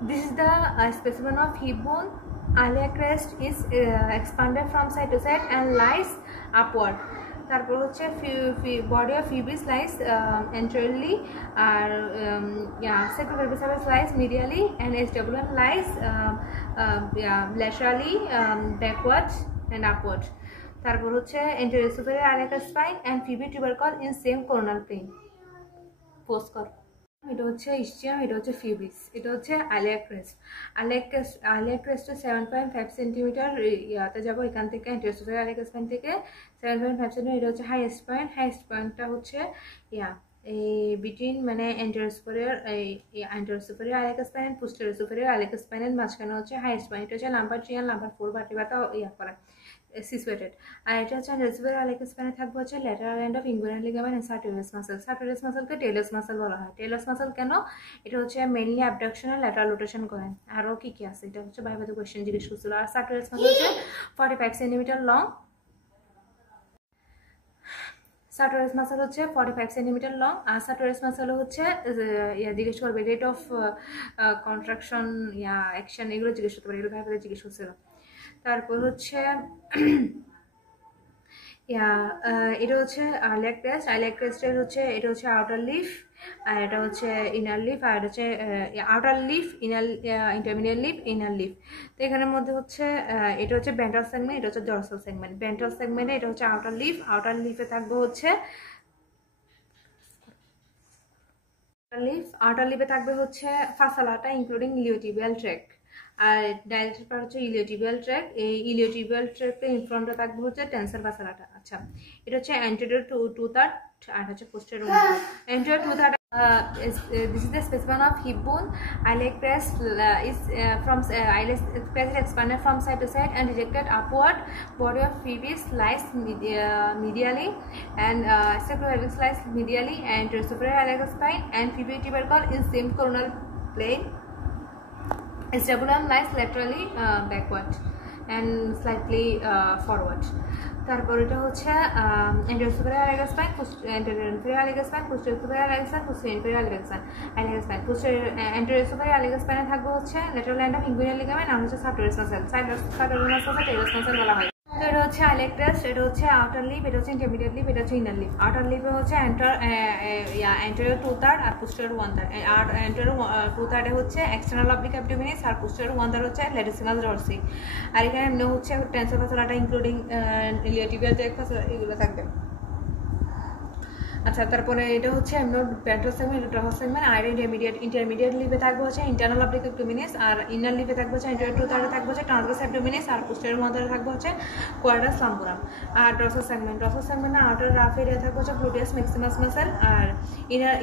This is the specimen of hip bone. Iliac crest is expanded from side to side and lies upward. তারপর হচ্ছে body of pubis lies anteriorly, R sacropelvic lies medially, and sternum lies laterally, backwards and upward. তারপর হচ্ছে anterior superior iliac spine and pubic tubercle in same coronal plane. Post কর। এটা হচ্ছে ইসচিয়াম, এটা হচ্ছে ফিউবিস, এটা হচ্ছে আইলিয়াক ক্রেস্ট। আইলিয়াক ক্রেস্টে 7.5 সেন্টিমিটার ইয়াতে যাবো, এখান থেকে অ্যান্টেরিয়র সুপিরিয়র আইলিয়াক স্পাইন থেকে 7.5 সেন্টিমিটার। এটা হচ্ছে হাইয়েস্ট পয়েন্ট। হাইয়েস্ট পয়েন্টটা হচ্ছে এই বিটুইন মানে anterior superior iliac spine and posterior superior iliac স্পাইনের মাঝখানে হচ্ছে হাইয়েস্ট পয়েন্ট। এটা হচ্ছে নাম্বার 3 আর নাম্বার 4 ভার্টিব্রাটা করা situated. আর এটা হচ্ছে রেসিপিয়ার আইলিয়াক স্পাইনে থাকবে হচ্ছে lateral end of inguinal ligament and sartorius muscle. Sartorius মাসলকে টেইলার্স মাসল বলা হয়। টেইলার্স মাসল কেন? এটা হচ্ছে মেইনলি অ্যাবডাকশন আর ল্যাটারাল রোটেশন করেন। আরও কি কি আছে এটা হচ্ছে ভাইভাতে কোয়েশ্চেন জিজ্ঞেস করছিল। আর সার্টোরিয়াস মাসল হচ্ছে 45 সেন্টিমিটার লং। সার্টোরিয়াস মাসল হচ্ছে 45 সেন্টিমিটার লং। আর সার্টোরিয়াস মাসল হচ্ছে জিজ্ঞেস করবে রেট অফ কন্ট্রাকশন অ্যাকশন, এগুলো জিজ্ঞেস করতে পারে, এগুলো ভাইভাতে জিজ্ঞেস করছিল। তারপর হচ্ছে এটা হচ্ছে আইলিয়াক ক্রেস্ট। আইলিয়াক ক্রেস্টের হচ্ছে এটা হচ্ছে আউটার লিফ, আর এটা হচ্ছে ইনার লিফ, আর এটা হচ্ছে outer leaf, intermediate leaf, inner leaf. তো এখানের মধ্যে হচ্ছে এটা হচ্ছে ভেন্ট্রাল সেগমেন্ট, এটা হচ্ছে ডরসাল সেগমেন্ট। ভেন্ট্রাল সেগমেন্টে এটা হচ্ছে আউটার লিফ। আউটার লিফে থাকবে হচ্ছে আউটার লিফে থাকবে হচ্ছে ফাসালাটা ইনক্লুডিং ইলিওটিবিয়াল ট্র্যাক। আর ডাইরেক্টেড পার্ট হচ্ছে ইলিওটিবিয়াল ট্র্যাক। এই ইলিওটিবিয়াল ট্র্যাকটা ইনফ্রন্টে থাকবে হচ্ছে টেন্সর ফাসালাটা। আচ্ছা, এটা হচ্ছে অ্যান্টেরিয়র টু থার্ড আর হচ্ছে posterior anterior two third. This is the specimen of hip bone. Iliac crest is from iliac crest is expanded from side to side and directed upward. Body of pubis lies medially, and sacropelvic lies medially, and superior iliac spine and pubic tubercle in same coronal plane. Sternum lies laterally backward and slightly forward. তারপর এটা হচ্ছে anterior superior iliac spine, anterior inferior iliac spine, posterior superior iliac spine, posterior inferior iliac spine. Posterior anterior superior iliac spine থাকবে হচ্ছে lateral end of inguinal ligament আর হচ্ছে sartorius muscle। sartorius muscle tailors muscle বলা হয়। তো এটা হচ্ছে iliac crest, এটা হচ্ছে আউটার লিফ, এটা হচ্ছে ইন্টারমিডিয়েট লিফ, এটা হচ্ছে ইনার লিফ। আউটার লিফে হচ্ছে অ্যান্টেরিয়র 2/3 আর পোস্টেরিয়র 1/3। আর অ্যান্টেরিয়র 2/3 হচ্ছে এক্সটার্নাল অবলিক অ্যাবডোমিনাস, আর পোস্টেরিয়র 1/3 হচ্ছে ল্যাটিসিমাস ডরসি। আর এখানে এমনি হচ্ছে টেন্সর ফাসালাটা ইনক্লুডিং ইলিওটিবিয়াল ট্র্যাক এগুলো থাকবে। আচ্ছা, তারপরে এটা হচ্ছে ভেন্ট্রাল সেগমেন্ট, ডরসাল সেগমেন্ট। আর ইন্টারমিডিয়েট লিফে থাকবে হচ্ছে ইন্টারনাল অবলিক অ্যাবডোমিনাস, আর ইনার লিফে থাকবে হচ্ছে অ্যান্টেরিয়র 2/3 থাকবে হচ্ছে ট্রান্সভার্স অ্যাবডোমিনাস, আর পোস্টেরিয়র 1/3 থাকবে হচ্ছে কোয়াড্রাস লাম্বোরাম। আর ডরসাল সেগমেন্টে আউটার রাফ এরিয়া থাকবে হচ্ছে গ্লুটিয়াস ম্যাক্সিমাস মাসল, আর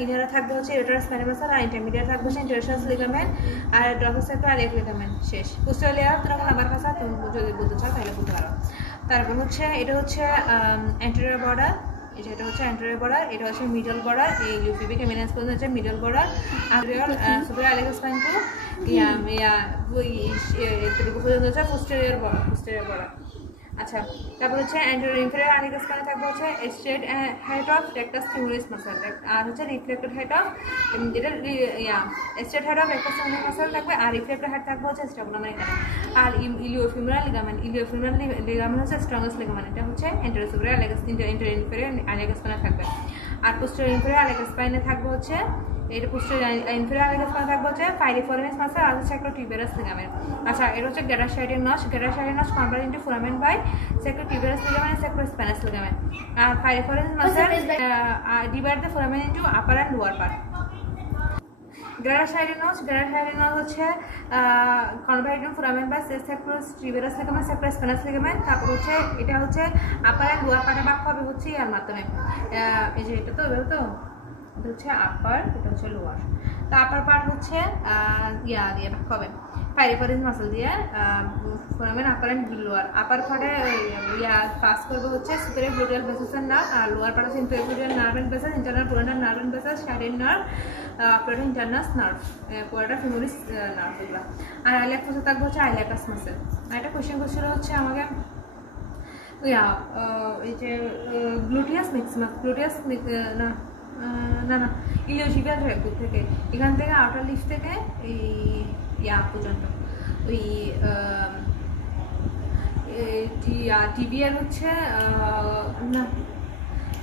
ইনারে থাকবে হচ্ছে ইরেটারাস স্পাইনাল মাসল, আর ইন্টারমিডিয়েট থাকবে হচ্ছে ইন্টারোশাস লিগামেন্ট, আর ডরসাল সেগমেন্ট আর লিগামেন্ট। শেষ। পোস্টেরিয়র লেয়ার তখন আমার কাছে তুমি যদি বলতে চাও তাহলে বলতে পারো। তারপর হচ্ছে এটা হচ্ছে অ্যান্টেরিয়র বর্ডার, এটা হচ্ছে অ্যান্টেরিয়র বর্ডার, এটা হচ্ছে মিডল বর্ডার। এই পুবিক এমিনেন্স পর্যন্ত হচ্ছে মিডল বর্ডার। আর সুপিরিয়র আইলিয়াক স্পাইন টু এতটুকু পর্যন্ত হচ্ছে পোস্টেরিয়র বর্ডার। আচ্ছা, তারপর হচ্ছে অ্যান্টেরিয়র ইনফেরিয়র আইলিয়াক স্পাইনে থাকবে হচ্ছে straight head of rectus femoris muscle, আর হচ্ছে রিফ্লেক্টেড হেড অফ এটা straight head of rectus femoris muscle থাকবে, আর রিফ্লেক্টেড হেড থাকবে হচ্ছে স্টাবুলাম এখানে। আর ইলিওফিমোরাল লিগামেন্ট হচ্ছে স্ট্রংগেস্ট লিগামেন্ট। এটা হচ্ছে অ্যান্টেরিয়র সুপিরিয়র ইনফেরিয়র আইলিয়াক স্পাইনে থাকবে। আর পোস্টেরিয়র ইনফেরিয়র আইলিয়াক স্পাইনে থাকবে হচ্ছে এটা পোস্টেরিয়র ইনফেরিয়র আইলিয়াক স্পাইনে থাকবে হচ্ছে পাইরিফোরামিস মাসল, আর হচ্ছে স্যাক্রোটিউবেরাস লিগামেন্ট। আচ্ছা, এটা হচ্ছে greater sciatic notch convert into foramen by sacrotuberous ligament, sacrospinous ligament. আর piriformis muscle divide the foramen into upper and lower part. Greater sciatic notch হচ্ছে convert into foramen by sacrotuberous ligament, sacrospinous ligament. তারপর হচ্ছে এটা হচ্ছে আপার and lower পার্টে ভাগ হবে হচ্ছে এর মাধ্যমে। এই যে এটা তো এটা হচ্ছে আপার, এটা হচ্ছে লোয়ার। তো আপার পার্ট হচ্ছে দিয়ে ভাগ হবে পাইরিফেরাস মাসল দিয়ে ফোরামেন আপার অ্যান্ড লোয়ার। আপার পার্টে পাস করবে হচ্ছে সুপিরিয়র গ্লুটিয়াল ভেসাস নার্ভ, আর লোয়ার পার্ট হচ্ছে inferior gluteal nerve and ভেসাস, internal polar nerve and ভেসাস, শাইডিন nerve, আপনার ইন্টারনাস নার্ভ, কোয়াড্রা ফিমোরিস নার্ভ এগুলো। আর আইলিয়াক মাসল থাকবে হচ্ছে আইলিয়াকাস মাসল। আর একটা কোয়েশ্চেন করছিল হচ্ছে আমাকে এই যে গ্লুটিয়াস ম্যাক্সিমাস, ইলিওটিবিয়াল ট্র্যাক থেকে এখান থেকে আউটার লিফ থেকে এই ইয়া পর্যন্ত, ওই টিবিয়ার হচ্ছে না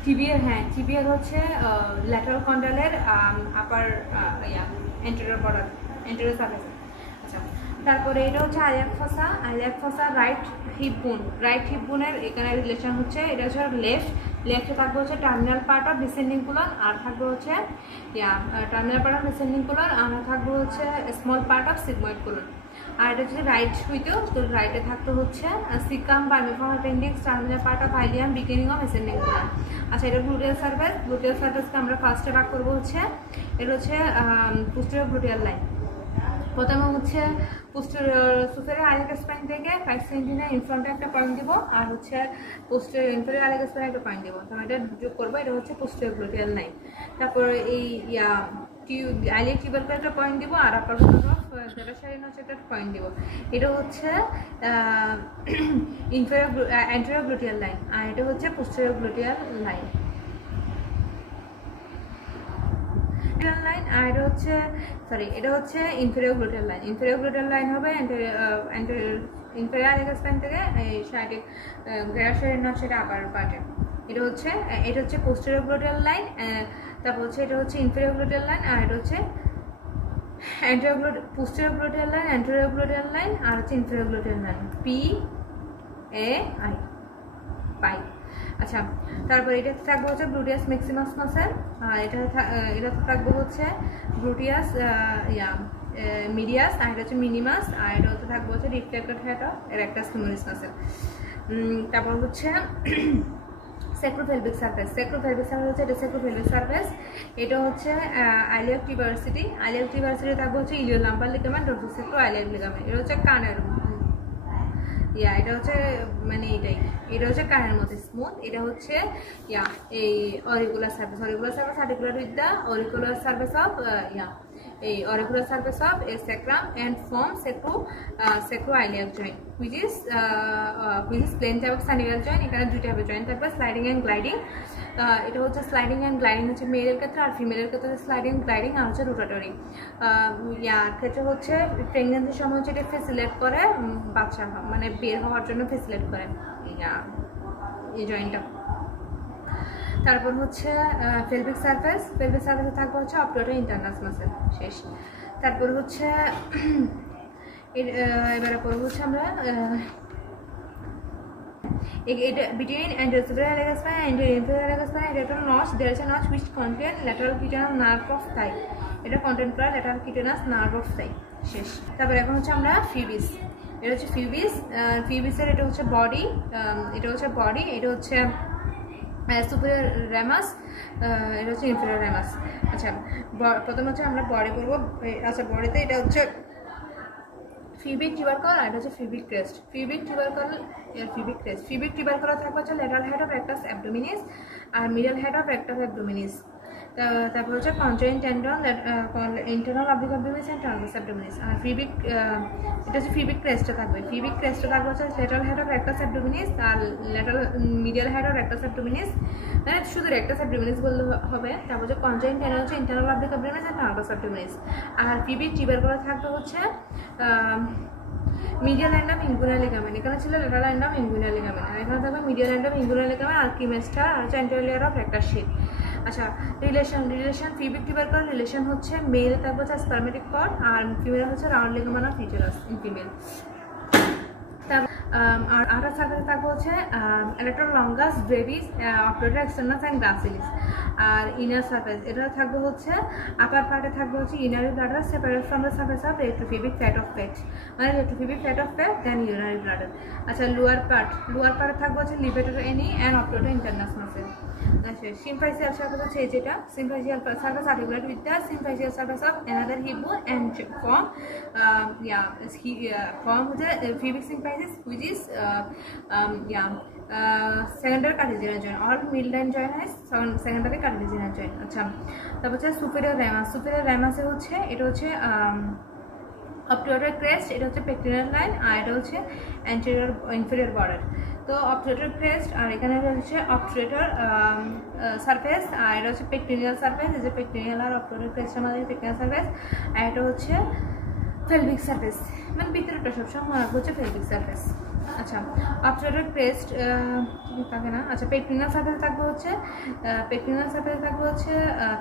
টিবিয়ার, হ্যাঁ টিবিয়ার হচ্ছে ল্যাটারাল কন্ডালের upper anterior border, anterior surface. আচ্ছা, তারপরে এটা হচ্ছে iliac fossa right hip bone, right hip বোনের এখানে রিলেশন হচ্ছে, এটা হচ্ছে লেফটে থাকবে হচ্ছে terminal part of descending colon, আর থাকবে হচ্ছে terminal part of descending colon, আর থাকবে হচ্ছে small part of sigmoid colon. আর এটা হচ্ছে রাইট হইতেও, তো রাইটে থাকতে হচ্ছে caecum vermiform appendix, terminal part of ileum, beginning of ascending colon. আচ্ছা, এটা গ্লুটিয়াল সার্ফেস, গ্লুটিয়াল সার্ফেসকে আমরা ফার্স্টে ভাগ করবো হচ্ছে, এটা হচ্ছে পোস্টেরিয়র গ্লুটিয়াল লাইন। প্রথমে হচ্ছে সুপেরিয়র আইলিক স্পাইন থেকে 5 সেন্টিমিটার ইনফ্রন্টে একটা পয়েন্ট দিব, আর হচ্ছে ইনফেরিয়র আইলিক স্পাইনে একটা পয়েন্ট দিব, তো এটা যোগ করবো, এটা হচ্ছে পোস্টেরিয়র গ্লুটিয়াল লাইন। তারপর এই আইলিক টিউবারকে একটা পয়েন্ট দিব, আর আপার গ্যাটাসাইন হচ্ছে একটা পয়েন্ট দিব, এটা হচ্ছে এন্টেরিয়র গ্লুটিয়াল লাইন, আর এটা হচ্ছে পোস্টেরিয়র গ্লুটিয়াল লাইন। লাইন আর এটা হচ্ছে এটা হচ্ছে inferior gluteal line. Inferior gluteal line হবে ইনফেরিয়র আইলিক স্পাইন থেকে সাইডিক গ্যাটাসাইন সেটা আপার পার্টে। এটা হচ্ছে পোস্টেরিয়র গ্লুটিয়াল লাইন, তারপর হচ্ছে এটা হচ্ছে ইনফেরিয়র গ্লুটিয়াল লাইন, আর এটা হচ্ছে posterior gluteal line, anterior gluteal line, আর হচ্ছে ইনফেরিয়র গ্লুটিয়াল লাইন, PAI পাই। আচ্ছা, তারপর এটা থাকবে হচ্ছে গ্লুটিয়াস ম্যাক্সিমাস মাসেল, আর এটা থাকবে হচ্ছে গ্লুটিয়াস মিডিয়াস, আর এটা হচ্ছে মিনিমাস, আর এটা হচ্ছে থাকবে হচ্ছে reflected head of rectus femoris muscle. তারপর হচ্ছে স্যাক্রোপেলভিক সারফেস, স্যাক্রোপেলভিক সারফেস হচ্ছে এটা স্যাক্রোপেলভিক সারফেস, এটা হচ্ছে আইলিয়াক টিউবারসিটি, আইলিয়াক টিউবারসিটি থাকবে হচ্ছে ইলিওলাম্বার লিগামেন্ট, ডরসোসেক্টো আইলিয়াক লিগামেন্ট। এটা হচ্ছে কানের, এটা হচ্ছে মানে এটা হচ্ছে কানের মধ্যে স্মুথ। এটা হচ্ছে এই auricular surface, articular with the auricular surface of এই auricular surface of a sacrum and form sacroiliac joint which is plain type of synovial joint। এখানে দুই টাইপের জয়েন্ট থাকবে, স্লাইডিং এন্ড গ্লাইডিং। এটা হচ্ছে স্লাইডিং এন্ড গ্লাইডিং হচ্ছে মেলের ক্ষেত্রে, আর ফিমেলের ক্ষেত্রে স্লাইডিং গ্লাইডিং, আর হচ্ছে রোটাটরি। ক্ষেত্রে হচ্ছে প্রেগনেন্সির সময় হচ্ছে এটা ফেসিলেট করে বাচ্চা মানে বের হওয়ার জন্য ফেসিলেট করে এই জয়েন্টটা। তারপর হচ্ছে পেলভিক সারফেসে থাকবে হচ্ছে অপটিউটার ইন্টারনাস মাসেল, শেষ। তারপর হচ্ছে এবারে পড়বো হচ্ছে আমরা এটা between anterior superior iliac spine and inferior iliac spine, এটা একটা notch, there is a notch which contain lateral cutaneous nerve of thigh, এটা কন্টেন্ট করে lateral cutaneous nerve of thigh, শেষ। তারপর এখন হচ্ছে আমরা ফিউবিস, এটা হচ্ছে ফিউবিসের এটা হচ্ছে বডি, এটা হচ্ছে সুপিরিয়র রেমাস, এটা হচ্ছে ইনফেরিয়র রেমাস। আচ্ছা, প্রথমে হচ্ছে আমরা বডি করবো। আচ্ছা, বডিতে এটা হচ্ছে ফিউবিক টিউবারকল, আর এটা হচ্ছে ফিউবিক ক্রেস্ট। ফিউবিক টিউবারকল থাকবে হচ্ছে lateral head of rectus abdominis আর middle head of rectus abdominis. তারপর হচ্ছে conjoint tendon internal oblique abdominis and transverse abdominis. আর এটা হচ্ছে ফিউবিক ক্রেস্টে থাকবে হচ্ছে lateral head of rectus abdominis আর middle head of rectus abdominis, মানে শুধু রেক্টাস অ্যাবডোমিনিস বললে হবে। তারপর হচ্ছে কনজয়েন্ট টেন্ডন হচ্ছে internal oblique abdominis and transverse abdominis. আর ফিউবিক টিউবারকল থাকবে হচ্ছে medial end of inguinal ligament, এখানে ছিল lateral end of inguinal ligament, আর এখানে থাকবে medial end of inguinal ligament আর কিমেস্টার, আর হচ্ছে anterior layer of rectus sheath. আচ্ছা, রিলেশন ফিউবিক টিউবারকল রিলেশন হচ্ছে মেল থাকবে হচ্ছে স্পারমেটিক কর্ড, আর ফিমেল হচ্ছে round ligament of uterus in female. আর আটার সার্ফেসে থাকবে হচ্ছে ইলেকট্রোলঙ্গাস brevis obturator externus and gracilis. আর ইনার সার্ফেস এটা থাকবে হচ্ছে আপার পার্টে থাকবে হচ্ছে urinary bladder separate from the surface of retropubic fat of fat, মানে retropubic fat of fat then urinary bladder. আচ্ছা, লোয়ার পার্টে থাকবে হচ্ছে levator ani and obturator internus muscle. আচ্ছা, সিম্পাইসিয়াল সার্ফেস হচ্ছে এই যেটা symphysial surface articulate with the symphysial surface of another hip bone and form হচ্ছে pubic symphysis which is secondary cartilaginous joint, all midline joint has secondary cartilaginous joint। আচ্ছা, তারপর হচ্ছে superior রেমাসে হচ্ছে এটা হচ্ছে অপটিউটার ক্রেস্ট, এটা হচ্ছে পেক্টিনাল লাইন, আর এটা হচ্ছে ইনফেরিয়র বর্ডার। তো অপটিউটার ক্রেস্ট, আর এখানে হচ্ছে অপটিউটার সারফেস, আর এটা হচ্ছে পেক্টিনিয়াল সারফেস, এই যে পেক্টিনিয়াল আর অপটিউটার ক্রেস্টের মাঝে পেক্টিনিয়াল সারফেস, আর এটা হচ্ছে পেলভিক সারফেস মানে ভিতরটা সবসময় মনে রাখবো হচ্ছে পেলভিক সারফেস। আচ্ছা অবট্রুডেড ক্রেস্ট থাকে না। আচ্ছা পেক্টিনিয়াল সারফেসে থাকবে হচ্ছে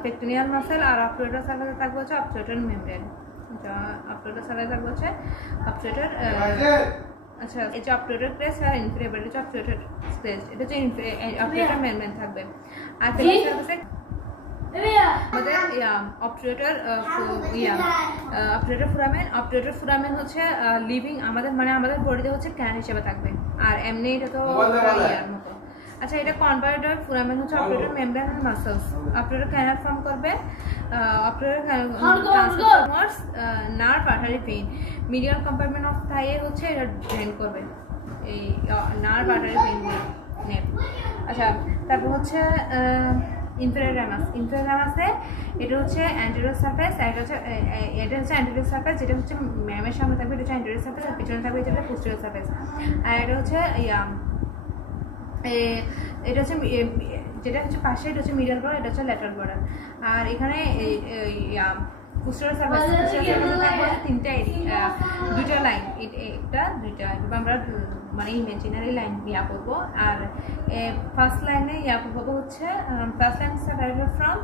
পেক্টিনিয়াল মাসেল, আর অবট্রুডেড সারফেসে থাকবে হচ্ছে অবট্রুডেড মেমব্রেন। অবট্রুডেড সারফেসে থাকবে হচ্ছে অবট্রুডেড আচ্ছা এই যে অবট্রুডেড ক্রেস্ট আর ইনফিরিয়র এটা হচ্ছে অবট্রুডেড ক্রেস্ট, এটা হচ্ছে অবট্রুডেড মেমব্রেন থাকবে। আর পেলভিক সারফেসে আমাদের অবট্রুডেড ফোরামেন হচ্ছে লিভিং আমাদের মানে আমাদের বডিতে হচ্ছে ক্যান হিসেবে থাকবে, আর এমনি এটা তো ইয়ার মতো। আচ্ছা এটা কনভার্টেড ফোরামেন হচ্ছে obturator membrane and muscles, obturator canal form করবে, obturator transformers nerve artery vein, medial compartment of থাইয়ে হচ্ছে এটা ড্রেন করবে এই নার্ভ আর্টারি ভেইন নেপ। আচ্ছা তারপর হচ্ছে ইনফেরিয়র রামাসে এটা হচ্ছে অ্যান্টেরিয়র সারফেস, এটা হচ্ছে অ্যান্টেরিয়র সারফেস যেটা হচ্ছে ম্যামের সামনে থাকবে, এটা হচ্ছে অ্যান্টেরিয়র সারফেস, আর পিছনে থাকবে যেটা পোস্টেরিয়র সারফেস। আর এটা হচ্ছে এটা হচ্ছে যেটা হচ্ছে পাশে এটা হচ্ছে মিডল বর্ডার, এটা হচ্ছে ল্যাটারাল বর্ডার। আর এখানে পোস্টেরিয়র সারফেস থাকবে তিনটা এরিয়া, দুইটা লাইন, একটা দুইটা আমরা মানে ইমাজিনারি লাইন ইয়া করবো। আর ফার্স্ট লাইনে ইয়া করবো হচ্ছে first line started from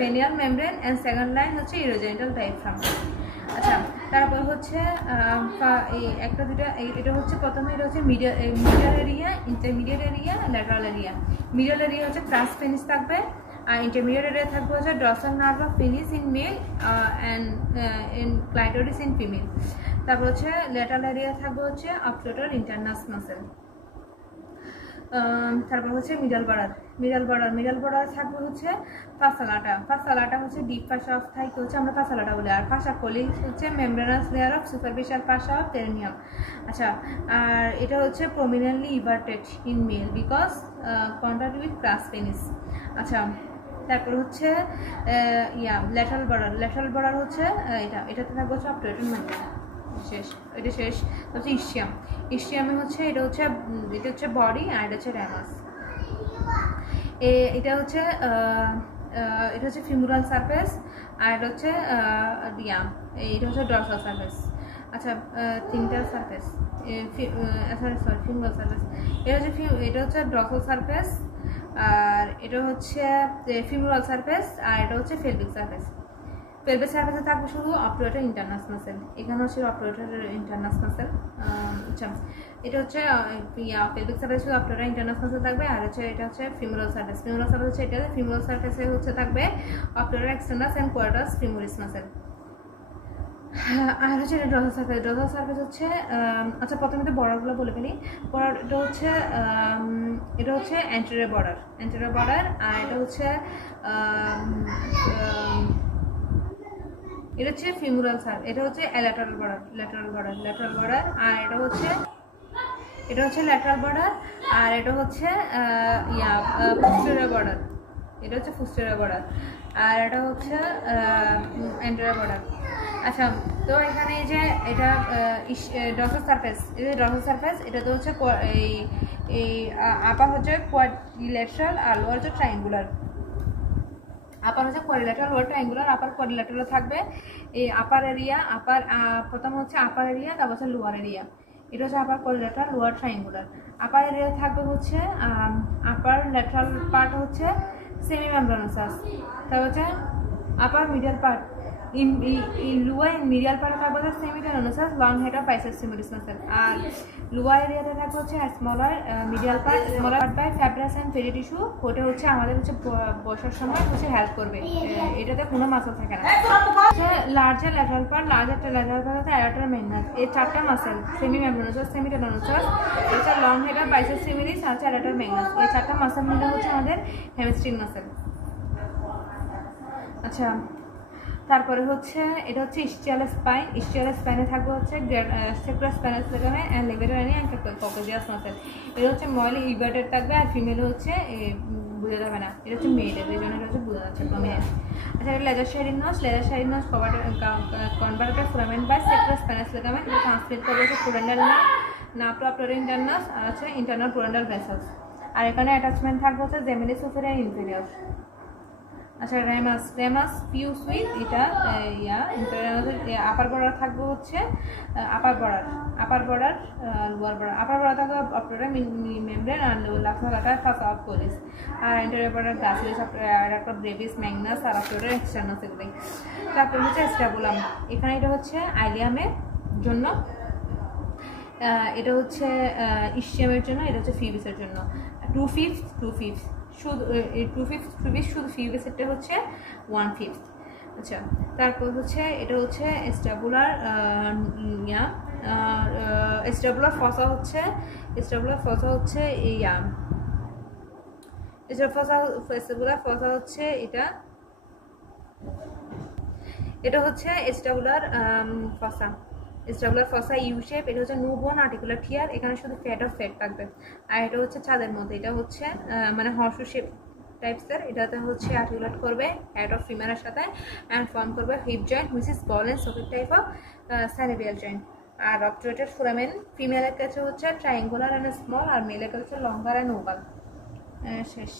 penile membrane and second line হচ্ছে ইউরোজেনিটাল ডায়াফ্রাম। আচ্ছা তারপর হচ্ছে একটা দুটা এটা হচ্ছে প্রথমে এটা হচ্ছে medial area, intermediate area, lateral area. Medial area হচ্ছে ক্রাস পেনিস থাকবে, আর ইন্টারমিডিয়েট এরিয়া থাকবে হচ্ছে dorsal nerve of penis in male and in clitoris in female. তারপর হচ্ছে ল্যাটারাল এরিয়া থাকবে হচ্ছে অবট্রুডেড ইন্টারনাস মাসেল। তারপর হচ্ছে মিডল বর্ডার থাকবে হচ্ছে ফাসালাটা হচ্ছে ডিপ ফাসা অফ থাইকে হচ্ছে আমরা ফাসালাটা বলি, আর ফাসা কলি হচ্ছে membranous layer of superficial fascia of perineum. আচ্ছা আর এটা হচ্ছে prominently everted in male because contact with crus penis. আচ্ছা তারপর হচ্ছে ল্যাটারাল বর্ডার হচ্ছে এটাতে থাকবে হচ্ছে অবট্রুডেড মেমব্রেন। এটা শেষ হচ্ছে ইস্টিয়ামে হচ্ছে এটা হচ্ছে বডি, আর এটা হচ্ছে র্যামাস। এটা হচ্ছে ফিমুরাল সারফেস, আর এটা হচ্ছে এটা হচ্ছে ডর্সাল সারফেস। আচ্ছা তিনটা সারফেস ফিমুরাল সারফেস, এটা হচ্ছে ডর্সাল সারফেস, আর এটা হচ্ছে ফিমুরাল সারফেস, আর এটা হচ্ছে পেলভিক সারফেস। পেলভিক সারফেসে থাকবে শুধু অবট্রুডেড ইন্টারনাস মাসেল, এখানে হচ্ছে অবট্রুডেড ইন্টারনাস মাসেল। আচ্ছা এটা হচ্ছে পেলভিক সারফেসে শুধু অবট্রুডেড ইন্টারনাস মাসেল থাকবে, আর হচ্ছে এটা হচ্ছে ফিমুরাল সারফেস হচ্ছে এটা ফিমুরাল সারফেসে হচ্ছে থাকবে অবট্রুডেড এক্সটার্নাস এন্ড কোয়াড্রাস ফিমোরিস মাসেল। আর হচ্ছে এটা ডর্সাল সারফেস হচ্ছে আচ্ছা প্রথমে তো বর্ডারগুলো বলে ফেলি। এটা হচ্ছে অ্যান্টেরিয়র বর্ডার, আর এটা হচ্ছে এটা হচ্ছে ফিমুরাল সার, এটা হচ্ছে ল্যাটারাল বর্ডার, আর এটা হচ্ছে ল্যাটারাল বর্ডার, আর এটা হচ্ছে পোস্টেরিয়র বর্ডার, আর এটা হচ্ছে অ্যান্টেরিয়র বর্ডার। আচ্ছা তো এখানে যে এটা ডর্সাল সারফেস এটা তো হচ্ছে এই আপার হচ্ছে কোয়াড্রিল্যাটারাল আর লোয়ার হচ্ছে ট্রায়াঙ্গুলার। আপার হচ্ছে কোয়াড্রিল্যাটারাল, লোয়ার ট্রায়াঙ্গুলার। আপার কোয়াড্রিল্যাটারাল থাকবে এই আপার এরিয়া, প্রথম হচ্ছে আপার এরিয়া, তারপর হচ্ছে লোয়ার এরিয়া। এটা হচ্ছে upper quadrilateral, lower triangular. Upper area থাকবে হচ্ছে আপার ল্যাটারাল পার্ট হচ্ছে সেমি মেমব্রেনাস, তারপর হচ্ছে upper medial part lower medial পার্টে থাকবে হচ্ছে semimembranosus long head of biceps femoris muscle. আর লোয়ার এরিয়াতে থাকবে হচ্ছে smaller medial part by fibrous and fatty tissue, ওটা হচ্ছে আমাদের হচ্ছে বসার সময় হচ্ছে হেল্প করবে, এটাতে কোনো মাসল থাকে না। হচ্ছে লার্জার ল্যাটারাল পার্ট হচ্ছে অ্যাডাক্টর মেগনাস, এই চারটা মাসেল সেমি মেমব্রেনাস, সেমি টেনোনাস, হচ্ছে long head of biceps femoris, আর হচ্ছে অ্যাডাক্টর মেগনাস। এই চারটা মাসেল মিলে হচ্ছে আমাদের হ্যামস্ট্রিং মাসেল। আচ্ছা তারপরে হচ্ছে এটা হচ্ছে ইস্টিয়াল স্পাইনে থাকবে হচ্ছে সেক্রাসপাইনাস লিগামে এন্ড লেভেটারি এন্ড ককোজিয়াস মাসেল। এটা হচ্ছে ময়েল ইভার্টেড থাকবে, আর ফিমেল হচ্ছে বোঝা যাবে না, এটা হচ্ছে মেয়েদের, এই জন্য এটা হচ্ছে বোঝা যাচ্ছে প্রমিনেন্ট। আচ্ছা লেজার শাইরিনাস কনভার্টেড ফোরামেন বাই সেক্রাসপাইনাস লিগামে, এটা ট্রান্সমিট করবে হচ্ছে পুরেন্ডাল নার্ভ টু অবট্রুডেড ইন্টারনাস, আর হচ্ছে ইন্টারনাল পুরেন্ডাল ভেসেলস। আর এখানে অ্যাটাচমেন্ট থাকবে হচ্ছে জেমিনি সুপেরিয়র ইনফেরিয়র। আচ্ছা রেমাস ফিউজ উইথ এটা আপার বর্ডার থাকবে হচ্ছে upper border lower border upper border থাকবে অপটোরা মেমব্রেন আর লোয়ার থাকাটা ফাসা অফ কোলিস আর ইন্টেরিয়র বর্ডার গ্লাসিলিস আর একটা ব্রেভিস ম্যাগনাস আর অপটোরা এক্সটার্নাস এগুলোই। তারপর হচ্ছে স্ট্যাবুলাম, এখানে এটা হচ্ছে আইলিয়ামের জন্য, এটা হচ্ছে ইসচিয়ামের জন্য, এটা হচ্ছে ফিউবিসের জন্য। 2/5 শুধু 2/5 শুধু ফিউবিসেরটা হচ্ছে 1/5। আচ্ছা তারপর হচ্ছে এটা হচ্ছে স্ট্যাবুলার স্ট্যাবুলার ফসা হচ্ছে স্ট্যাবুলার ফসা হচ্ছে এটা হচ্ছে স্ট্যাবুলার ফসা। স্ট্যাবুলার ফসা ইউ শেপ, এটা হচ্ছে নো-বোন আর্টিকুলার টিয়ার, এখানে শুধু ফ্যাট থাকবে। আর এটা হচ্ছে ছাদের মধ্যে, এটা হচ্ছে মানে হর্সু শেপ টাইপসের, এটাতে হচ্ছে আর্টিকুলেট করবে হেড অফ ফিমেলের সাথে অ্যান্ড ফর্ম করবে hip joint which is ball and socket type of synovial joint. আর অবটুরেটেড ফোরামেন ফিমেলের কাছে হচ্ছে ট্রায়াঙ্গুলার অ্যান্ড স্মল, আর মেলের কাছে হচ্ছে লঙ্গার অ্যান্ড ওভাল। শেষ।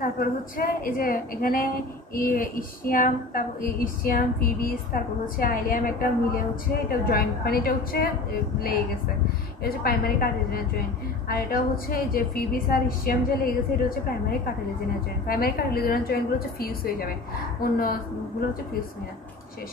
তারপর হচ্ছে এই যে এখানে ইসচিয়াম ফিবিস, তারপর হচ্ছে আইলিয়াম একটা মিলে হচ্ছে এটা জয়েন্ট, মানে এটা হচ্ছে লেগে গেছে, এটা হচ্ছে প্রাইমারি কার্টিলেজিনাস জয়েন্ট। আর এটা হচ্ছে যে ফিবিস আর ইসচিয়াম যে লেগে গেছে এটা হচ্ছে primary cartilaginous joint. Primary cartilaginous জয়েন্টগুলো হচ্ছে ফিউজ হয়ে যাবে, অন্যগুলো হচ্ছে ফিউজ হয় না। শেষ।